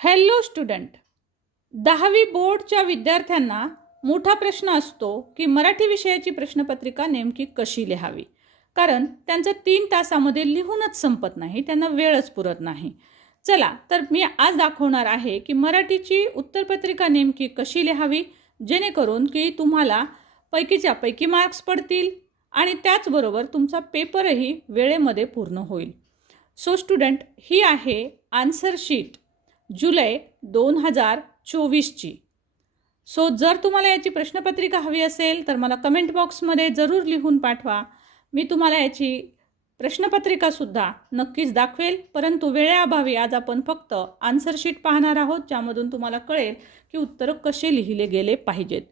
Hello student. दहावी बोर्डच्या विद्यार्थ्यांना मोठा प्रश्न असतो की मराठी विषयाची प्रश्नपत्रिका नेमकी कशी लिहावी? कारण त्यांचं तीन तासामध्ये लिहूनच संपत नाही त्यांना वेळच पुरत नाही. चला तर मी आज दाखवणार आहे की मराठीची उत्तरपत्रिका नेमकी कशी लिहावी? जेणेकरून की तुम्हाला पैकीच्या पैकी मार्क्स पडतील आणि त्याचबरोबर तुमचा पेपरही वेळेमध्ये पूर्ण होईल. सो स्टुडंट ही आहे आन्सर शीट. जुलै दोन हजार चोवीसची. सो जर तुम्हाला याची प्रश्नपत्रिका हवी असेल तर मला कमेंट बॉक्समध्ये जरूर लिहून पाठवा. मी तुम्हाला याची प्रश्नपत्रिकासुद्धा नक्कीच दाखवेल. परंतु वेळेअभावी आज आपण फक्त आन्सरशीट पाहणार आहोत ज्यामधून तुम्हाला कळेल की उत्तरं कसे लिहिले गेले पाहिजेत.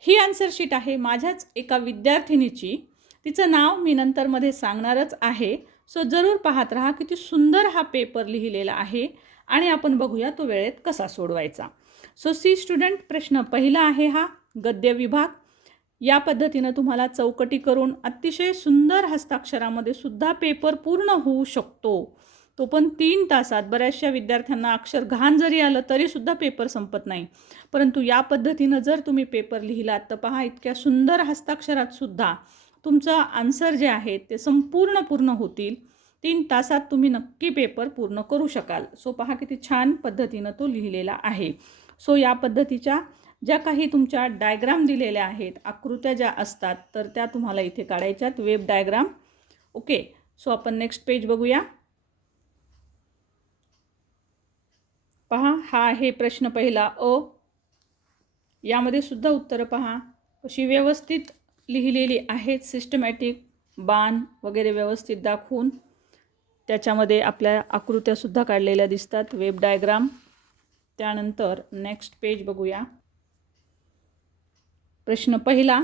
ही आन्सरशीट आहे माझ्याच एका विद्यार्थिनीची. तिचं नाव मी नंतरमध्ये सांगणारच आहे. सो जरूर पाहत राहा किती सुंदर हा पेपर लिहिलेला आहे. आणि आपण बघूया तो वेळेत कसा सोडवायचा. सो सी स्टुडंट प्रश्न पहिला आहे हा गद्य विभाग. या पद्धतीनं तुम्हाला चौकटी करून अतिशय सुंदर हस्ताक्षरामध्ये सुद्धा पेपर पूर्ण होऊ शकतो. तो पण तीन तासात. बऱ्याचशा विद्यार्थ्यांना अक्षर घाण जरी आलं तरीसुद्धा पेपर संपत नाही. परंतु या पद्धतीनं जर तुम्ही पेपर लिहिलात तर पहा इतक्या सुंदर हस्ताक्षरात सुद्धा तुमचं आन्सर जे आहे ते संपूर्ण पूर्ण होतील. तीन तासात तुम्ही नक्की पेपर पूर्ण करू शकाल. सो पहा किती छान पद्धतीनं तो लिहिलेला आहे. सो या पद्धतीच्या ज्या काही तुमच्या डायग्राम दिलेल्या आहेत आकृत्या ज्या असतात तर त्या तुम्हाला इथे काढायच्यात वेब डायग्राम. ओके सो आपण नेक्स्ट पेज बघूया. पहा हा आहे प्रश्न पहिला अ. यामध्ये सुद्धा उत्तरं पहा. अशी व्यवस्थित लिहिलेली आहेत सिस्टमॅटिक बाण वगैरे व्यवस्थित दाखवून. त्याच्यामध्ये आपल्या आकृत्यासुद्धा काढलेल्या दिसतात. वेब डायग्राम त्यानंतर नेक्स्ट पेज बघूया. प्रश्न पहिला.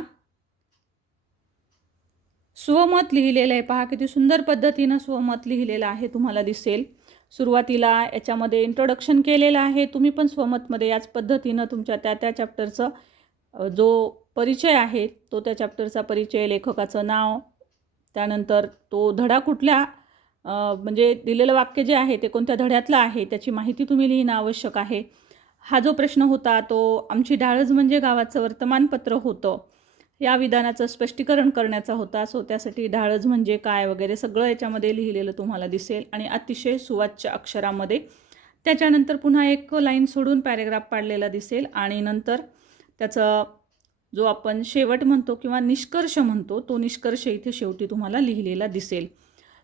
स्वमत लिहिलेलं आहे. पहा किती सुंदर पद्धतीनं स्वमत लिहिलेलं आहे तुम्हाला दिसेल. सुरुवातीला याच्यामध्ये इंट्रोडक्शन केलेलं आहे. तुम्ही पण स्वमतमध्ये याच पद्धतीनं तुमच्या त्या त्या चॅप्टरचं जो परिचय आहे तो त्या चॅप्टरचा परिचय लेखकाचं नाव त्यानंतर तो धडा कुठल्या म्हणजे दिलेलं वाक्य जे आहे ते कोणत्या धड्यातलं आहे त्याची माहिती तुम्ही लिहिणं आवश्यक आहे. हा जो प्रश्न होता तो आमची डाळज म्हणजे गावाचं वर्तमानपत्र होतं. या विधानाचं स्पष्टीकरण करण्याचा होता सो त्यासाठी ढाळज म्हणजे काय वगैरे सगळं याच्यामध्ये लिहिलेलं तुम्हाला दिसेल. आणि अतिशय सुवाच्य अक्षरामध्ये. त्याच्यानंतर पुन्हा एक लाईन सोडून पॅरेग्राफ पाडलेला दिसेल. आणि नंतर त्याचं जो आपण शेवट म्हणतो किंवा निष्कर्ष म्हणतो तो निष्कर्ष इथे शेवटी तुम्हाला लिहिलेला दिसेल.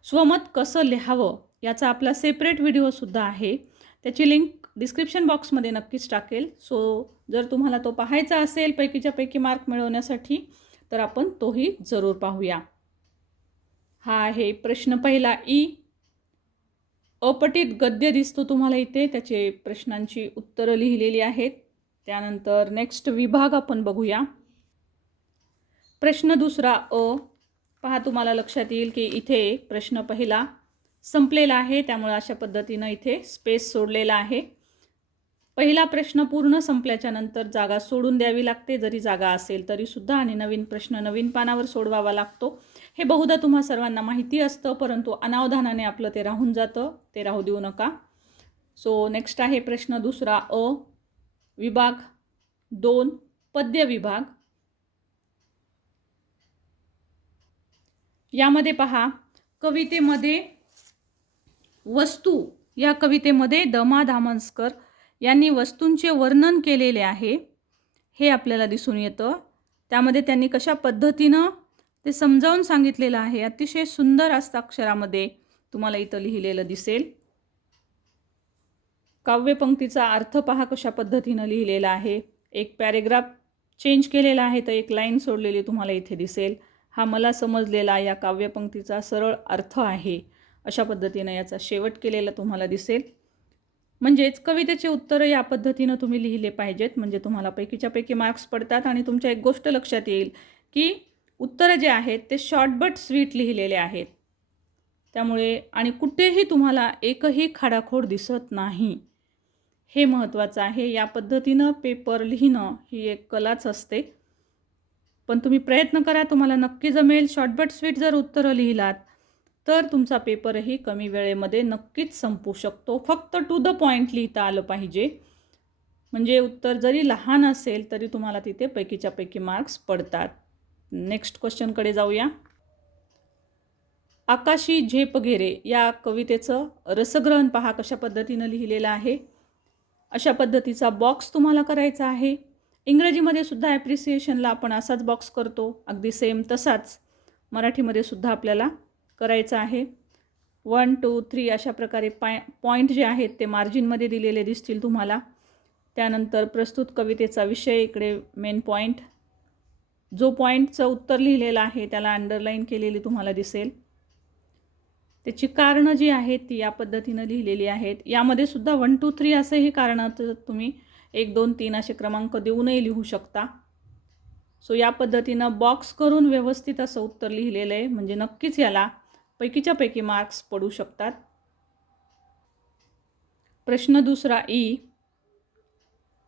स्वमत कसं लिहावं याचा आपला सेपरेट व्हिडिओसुद्धा आहे. त्याची लिंक डिस्क्रिप्शन बॉक्समध्ये नक्कीच टाकेल. सो जर तुम्हाला तो पाहायचा असेल पैकीच्या पैकी मार्क मिळवण्यासाठी तर आपण तोही जरूर पाहूया. हा आहे प्रश्न पहिला e. ई अपटित गद्य दिसतो तुम्हाला इथे. त्याचे प्रश्नांची उत्तरं लिहिलेली आहेत. त्यानंतर नेक्स्ट विभाग आपण बघूया. प्रश्न दुसरा अ. पहा तुम्हाला लक्षात येईल की इथे प्रश्न पहिला संपलेला आहे. त्यामुळे अशा पद्धतीनं इथे स्पेस सोडलेला आहे. पहिला प्रश्न पूर्ण संपल्याच्या नंतर जागा सोडून द्यावी लागते. जरी जागा असेल तरीसुद्धा आणि नवीन प्रश्न नवीन पानावर सोडवावा लागतो. हे बहुधा तुम्हा सर्वांना माहिती असतं परंतु अनावधानाने आपलं ते राहून जातं. ते राहू देऊ नका. सो नेक्स्ट आहे प्रश्न दुसरा अ विभाग दोन पद्य विभाग. यामध्ये पहा कवितेमध्ये वस्तू या कवितेमध्ये दमा धामनस्कर यांनी वस्तूंचे वर्णन केलेले आहे. हे आपल्याला दिसून येतं. त्यामध्ये त्यांनी कशा पद्धतीनं ते समजावून सांगितलेलं आहे अतिशय सुंदर हस्ताक्षरामध्ये तुम्हाला इथं लिहिलेलं दिसेल. काव्यपंक्तीचा अर्थ पहा कशा पद्धतीनं लिहिलेला आहे. एक पॅरेग्राफ चेंज केलेला आहे तर एक लाईन सोडलेली तुम्हाला इथे दिसेल. हा मला समजलेला या काव्यपंक्तीचा सरळ अर्थ आहे. अशा पद्धतीनं याचा शेवट केलेला तुम्हाला दिसेल. म्हणजेच कवितेचे उत्तरं या पद्धतीनं तुम्ही लिहिले पाहिजेत. म्हणजे तुम्हाला पैकीच्या पैकी मार्क्स पडतात आणि तुमच्या एक गोष्ट लक्षात येईल की उत्तरं जे आहेत ते शॉर्ट बट स्वीट लिहिलेले आहेत. त्यामुळे आणि कुठेही तुम्हाला एकही खाडाखोड दिसत नाही. हे महत्त्वाचं आहे. या पद्धतीनं पेपर लिहिणं ही एक कलाच असते. पण तुम्ही प्रयत्न करा तुम्हाला नक्की जमेल. शॉर्टबट स्वीट जर उत्तरं लिहिलात तर तुमचा पेपरही कमी वेळेमध्ये नक्कीच संपू शकतो. फक्त टू द पॉईंट लिहिता आलं पाहिजे. म्हणजे उत्तर जरी लहान असेल तरी तुम्हाला तिथे पैकीच्या पैकी मार्क्स पडतात. नेक्स्ट क्वेश्चनकडे जाऊया. आकाशी झेप घेरे या कवितेचं रसग्रहण पहा कशा पद्धतीनं लिहिलेलं आहे. अशा पद्धतीचा बॉक्स तुम्हाला करायचा आहे. इंग्रजीमध्ये सुद्धा ॲप्रिसिएशनला आपण असाच बॉक्स करतो. अगदी सेम तसाच. मराठीमध्ये सुद्धा आपल्याला करायचं आहे. वन टू थ्री अशा प्रकारे पाय पॉईंट जे आहेत ते मार्जिनमध्ये दिलेले दिसतील तुम्हाला. त्यानंतर प्रस्तुत कवितेचा विषय इकडे मेन पॉईंट जो पॉईंटचं उत्तर लिहिलेलं आहे त्याला अंडरलाईन केलेली तुम्हाला दिसेल. त्याची कारणं जी आहेत ती या पद्धतीनं लिहिलेली आहेत. यामध्ये सुद्धा वन टू थ्री असंही कारणाचं तुम्ही एक दोन तीन असे क्रमांक देऊनही लिहू शकता. सो या पद्धतीनं बॉक्स करून व्यवस्थित असं उत्तर लिहिलेलं आहे. म्हणजे नक्कीच याला पैकीच्या पैकी मार्क्स पडू शकतात. प्रश्न दुसरा ई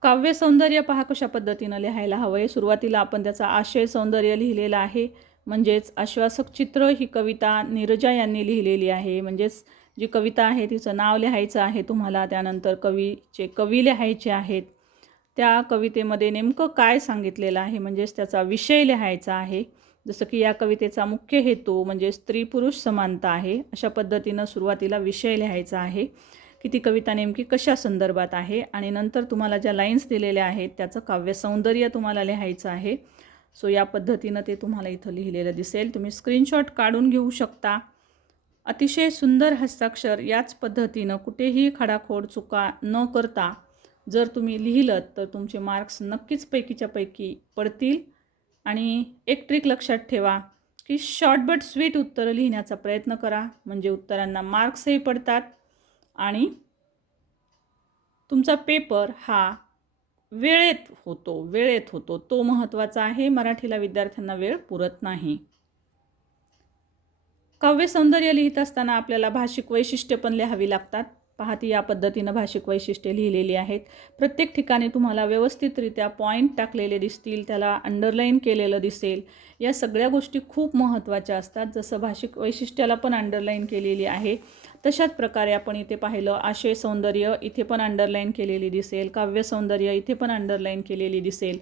काव्य सौंदर्य पहा कशा पद्धतीनं लिहायला हवं आहे सुरुवातीला आपण त्याचा आशय सौंदर्य लिहिलेला आहे. म्हणजेच आश्वासक चित्र ही कविता नीरजा यांनी लिहिलेली आहे. म्हणजेच जी कविता आहे तिचं नाव लिहायचं आहे तुम्हाला त्यानंतर कवीचे कवी लिहायचे आहेत. त्या कवितेमध्ये नेमकं काय सांगितलेलं आहे? म्हणजेच त्याचा विषय लिहायचा आहे. जसं की या कवितेचा मुख्य हेतू म्हणजे स्त्री पुरुष समानता आहे. अशा पद्धतीनं सुरुवातीला विषय लिहायचा आहे की ती कविता नेमकी कशा संदर्भात आहे आणि नंतर तुम्हाला ज्या लाईन्स दिलेल्या आहेत त्याचं काव्य सौंदर्य तुम्हाला लिहायचं आहे. सो या पद्धतीनं ते तुम्हाला इथं लिहिलेलं दिसेल. तुम्ही स्क्रीनशॉट काढून घेऊ शकता. अतिशय सुंदर हस्ताक्षर याच पद्धतीनं कुठेही खडाखोड चुका न करता जर तुम्ही लिहिलं तर तुमचे मार्क्स नक्कीच पैकीच्या पैकी पडतील. आणि एक ट्रिक लक्षात ठेवा की शॉर्ट बट स्वीट उत्तरं लिहिण्याचा प्रयत्न करा. म्हणजे उत्तरांना मार्क्सही पडतात. आणि तुमचा पेपर हा वेळेत होतो वेळेत होतो. तो महत्त्वाचा आहे. मराठीला विद्यार्थ्यांना वेळ पुरत नाही. काव्य सौंदर्य लिहित असताना आपल्याला भाषिक वैशिष्ट्य पण लिहावी लागतात. पाहती या पद्धतीनं भाषिक वैशिष्ट्ये लिहिलेली आहेत. प्रत्येक ठिकाणी तुम्हाला व्यवस्थितरित्या पॉईंट टाकलेले दिसतील त्याला अंडरलाईन केलेलं दिसेल. या सगळ्या गोष्टी खूप महत्त्वाच्या असतात. जसं भाषिक वैशिष्ट्याला पण अंडरलाईन केलेली आहे. तशाच प्रकारे आपण इथे पाहिलं आशय सौंदर्य इथे पण अंडरलाईन केलेली दिसेल. काव्य सौंदर्य इथे पण अंडरलाईन केलेली दिसेल.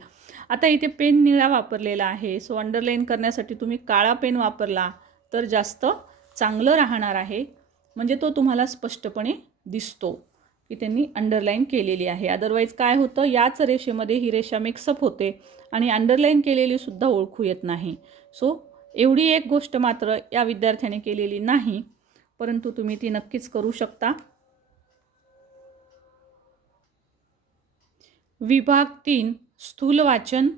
आता इथे पेन निळा वापरलेला आहे. सो अंडरलाईन करण्यासाठी तुम्ही काळा पेन वापरला तर जास्त चांगलं राहणार आहे. म्हणजे तो तुम्हाला स्पष्टपणे दिसतो की त्यांनी अंडरलाईन केलेली आहे. अदरवाईज काय होतं याच रेषेमध्ये ही रेषा मिक्सअप होते आणि अंडरलाईन केलेली सुद्धा ओळखू येत नाही. सो एवढी एक गोष्ट मात्र या विद्यार्थ्याने केलेली नाही परंतु तुम्ही ती नक्कीच करू शकता. विभाग तीन स्थूल वाचन.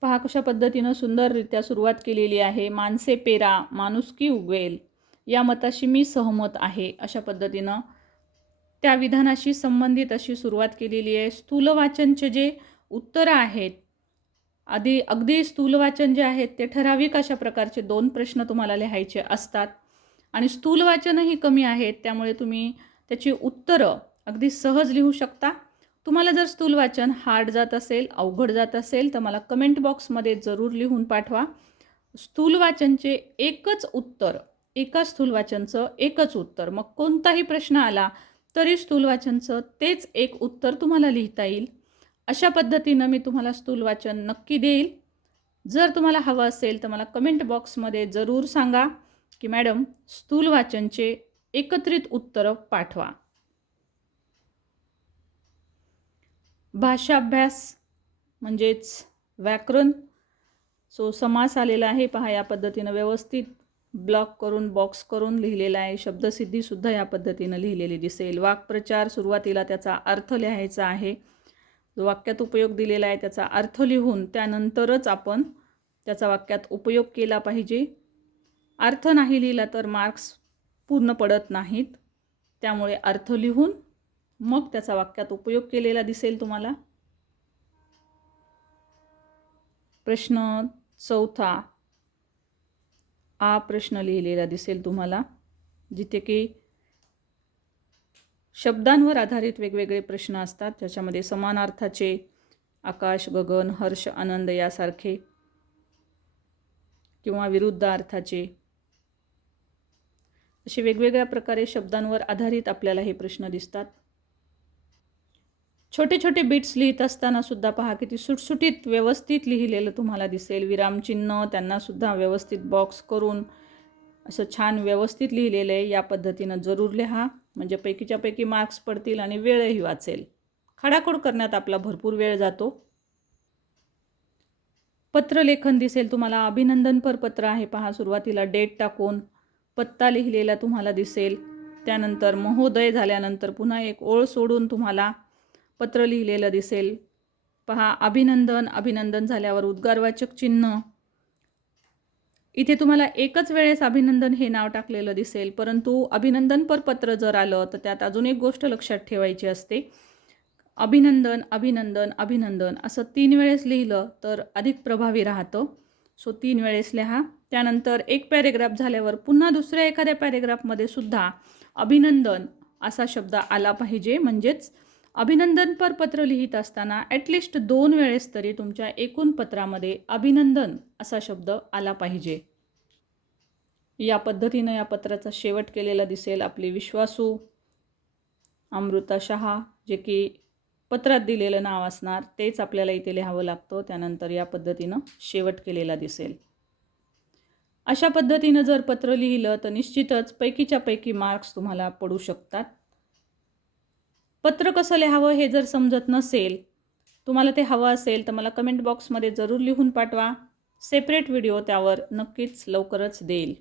पहा कशा पद्धतीनं सुंदररित्या सुरुवात केलेली आहे. माणसे पेरा माणुसकी उगवेल. या मताशी मी सहमत आहे अशा पद्धतीनं. त्या विधानाशी संबंधित अशी सुरुवात केलेली आहे. स्थूलवाचनचे जे उत्तरं आहेत आधी अगदी स्थूलवाचन जे आहेत ते ठराविक अशा प्रकारचे दोन प्रश्न तुम्हाला लिहायचे असतात. आणि स्थूलवाचनही कमी आहेत त्यामुळे तुम्ही त्याची उत्तरं अगदी सहज लिहू शकता. तुम्हाला जर स्थूल वाचन हार्ड जात असेल अवघड जात असेल तर मला कमेंट बॉक्समध्ये जरूर लिहून पाठवा. स्थूल वाचनचे एकच उत्तर एका स्थूल वाचनचं एकच उत्तर. मग कोणताही प्रश्न आला तरी स्थूल वाचनचं तेच एक उत्तर तुम्हाला लिहिता येईल. अशा पद्धतीनं मी तुम्हाला स्थूल वाचन नक्की देईल. जर तुम्हाला हवं असेल तर मला कमेंट बॉक्समध्ये जरूर सांगा की मॅडम स्थूल वाचनचे एकत्रित उत्तरं पाठवा. भाषाभ्यास म्हणजेच व्याकरण. सो समास आलेला आहे पहा या पद्धतीनं व्यवस्थित. ब्लॉक करून बॉक्स करून लिहिलेला आहे. शब्दसिद्धीसुद्धा या पद्धतीनं लिहिलेली दिसेल. वाक्प्रचार सुरुवातीला त्याचा अर्थ लिहायचा आहे. जो वाक्यात उपयोग दिलेला आहे त्याचा अर्थ लिहून त्यानंतरच आपण त्याचा वाक्यात उपयोग केला पाहिजे. अर्थ नाही लिहिला तर मार्क्स पूर्ण पडत नाहीत. त्यामुळे अर्थ लिहून मग त्याचा वाक्यात उपयोग केलेला दिसेल तुम्हाला. प्रश्न चौथा आ प्रश्न लिहिलेला दिसेल तुम्हाला जिथे की शब्दांवर आधारित वेगवेगळे प्रश्न असतात ज्याच्यामध्ये समानार्थाचे आकाश गगन हर्ष आनंद यासारखे किंवा विरुद्ध अर्थाचे असे वेगवेगळ्या प्रकारे शब्दांवर आधारित आपल्याला हे प्रश्न दिसतात. छोटे छोटे बिट्स लिहित असताना सुद्धा पहा किती सुटसुटीत व्यवस्थित लिहिलेलं तुम्हाला दिसेल. विरामचिन्ह त्यांना सुद्धा व्यवस्थित बॉक्स करून असं छान व्यवस्थित लिहिलेलं आहे. या पद्धतीनं जरूर लिहा. म्हणजे पैकीच्या पैकी मार्क्स पडतील आणि वेळही वाचेल. खडाखोड करण्यात आपला भरपूर वेळ जातो. पत्रलेखन दिसेल तुम्हाला. अभिनंदनपर पत्र आहे पहा. सुरुवातीला डेट टाकून पत्ता लिहिलेला तुम्हाला दिसेल. त्यानंतर महोदय झाल्यानंतर पुन्हा एक ओळ सोडून तुम्हाला पत्र लिहिलेलं दिसेल. पहा अभिनंदन अभिनंदन झाल्यावर उद्गारवाचक चिन्ह. इथे तुम्हाला एकच वेळेस अभिनंदन हे नाव टाकलेलं दिसेल परंतु अभिनंदनपर पत्र जर आलं तर त्यात अजून एक गोष्ट लक्षात ठेवायची असते. अभिनंदन अभिनंदन अभिनंदन असं तीन वेळेस लिहिलं तर अधिक प्रभावी राहतं. सो तीन वेळेस लिहा. त्यानंतर एक पॅरेग्राफ झाल्यावर पुन्हा दुसऱ्या एखाद्या पॅरेग्राफमध्ये सुद्धा अभिनंदन असा शब्द आला पाहिजे म्हणजेच अभिनंदनपर पत्र लिहित असताना ॲटलिस्ट दोन वेळेस तरी तुमच्या एकूण पत्रामध्ये अभिनंदन असा शब्द आला पाहिजे. या पद्धतीनं या पत्राचा शेवट केलेला दिसेल आपली विश्वासू अमृता शहा जे की पत्रात दिलेलं नाव असणार तेच आपल्याला इथे लिहावं लागतं. त्यानंतर या पद्धतीनं शेवट केलेला दिसेल. अशा पद्धतीनं जर पत्र लिहिलं तर निश्चितच पैकीच्या पैकी मार्क्स तुम्हाला पडू शकतात. पत्र कसं लिहावं हे जर समजत नसेल तुम्हाला ते हवं असेल तर मला कमेंट बॉक्समध्ये जरूर लिहून पाठवा. सेपरेट व्हिडिओ त्यावर नक्कीच लवकरच देईल.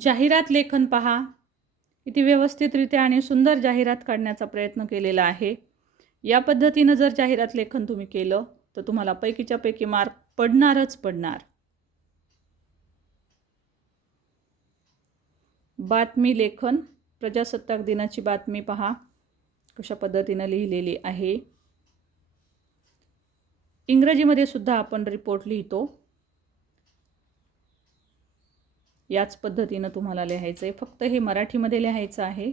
जाहिरात लेखन पहा. किती व्यवस्थितरित्या आणि सुंदर जाहिरात काढण्याचा प्रयत्न केलेला आहे. या पद्धतीनं जर जाहिरात लेखन तुम्ही केलं तर तुम्हाला पैकीच्या पैकी मार्क पडणारच पडणार. बातमी लेखन. प्रजासत्ताक दिनाची बातमी पहा. कशा पद्धतीनं लिहिलेली आहे. इंग्रजीमध्ये सुद्धा आपण रिपोर्ट लिहितो. याच पद्धतीनं तुम्हाला लिहायचं आहे फक्त हे मराठीमध्ये लिहायचं आहे.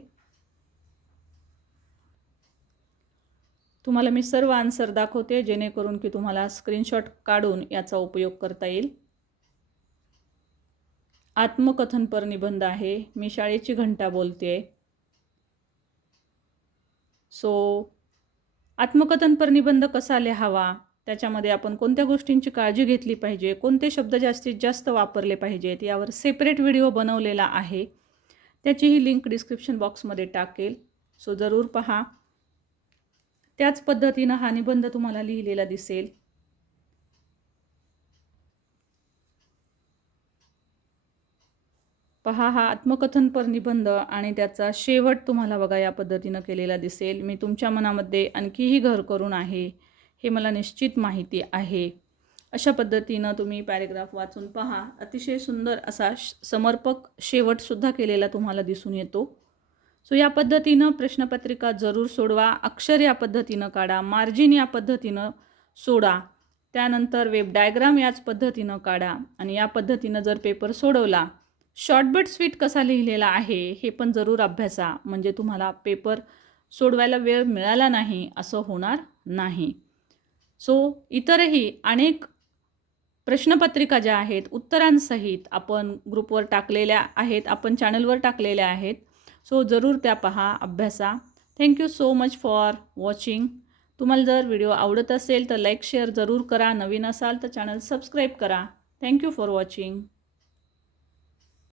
तुम्हाला मी सर्व आन्सर दाखवते जेणेकरून की तुम्हाला स्क्रीनशॉट काढून याचा उपयोग करता येईल. आत्मकथनपर निबंध आहे. मी शाळेची घंटा बोलते. सो आत्मकथनपर निबंध कसा लिहावा? त्याच्यामध्ये आपण कोणत्या गोष्टींची काळजी घेतली पाहिजे? कोणते शब्द जास्तीत जास्त वापरले पाहिजेत? यावर सेपरेट व्हिडिओ बनवलेला आहे. त्याचीही लिंक डिस्क्रिप्शन बॉक्समध्ये टाकेल. सो जरूर पहा. त्याच पद्धतीनं हा निबंध तुम्हाला लिहिलेला दिसेल. पहा हा आत्मकथनपर निबंध आणि त्याचा शेवट तुम्हाला बघा या पद्धतीनं केलेला दिसेल. मी तुमच्या मनामध्ये आणखीही घर करून आहे हे मला निश्चित माहिती आहे. अशा पद्धतीनं तुम्ही पॅरेग्राफ वाचून पहा. अतिशय सुंदर असा समर्पक शेवटसुद्धा केलेला तुम्हाला दिसून येतो. सो या पद्धतीनं प्रश्नपत्रिका जरूर सोडवा. अक्षर या पद्धतीनं काढा. मार्जिन या पद्धतीनं सोडा. त्यानंतर वेब डायग्राम याच पद्धतीनं काढा. आणि या पद्धतीनं जर पेपर सोडवला शॉर्टबट स्वीट कसा लिहिलेला आहे हे पण जरूर अभ्यासा. म्हणजे तुम्हाला पेपर सोडवायला वेळ मिळाला नाही असं होणार नाही. सो इतरही अनेक प्रश्नपत्रिका ज्या आहेत उत्तरांसहित आपण ग्रुपवर टाकलेल्या आहेत आपण चॅनलवर टाकलेल्या आहेत. सो जरूर त्या पहा अभ्यासा. Thank you so much for watching तुम्हाला जर व्हिडिओ आवडत असेल तर लाईक शेअर जरूर करा. नवीन असाल तर चॅनल सबस्क्राईब करा. Thank you for watching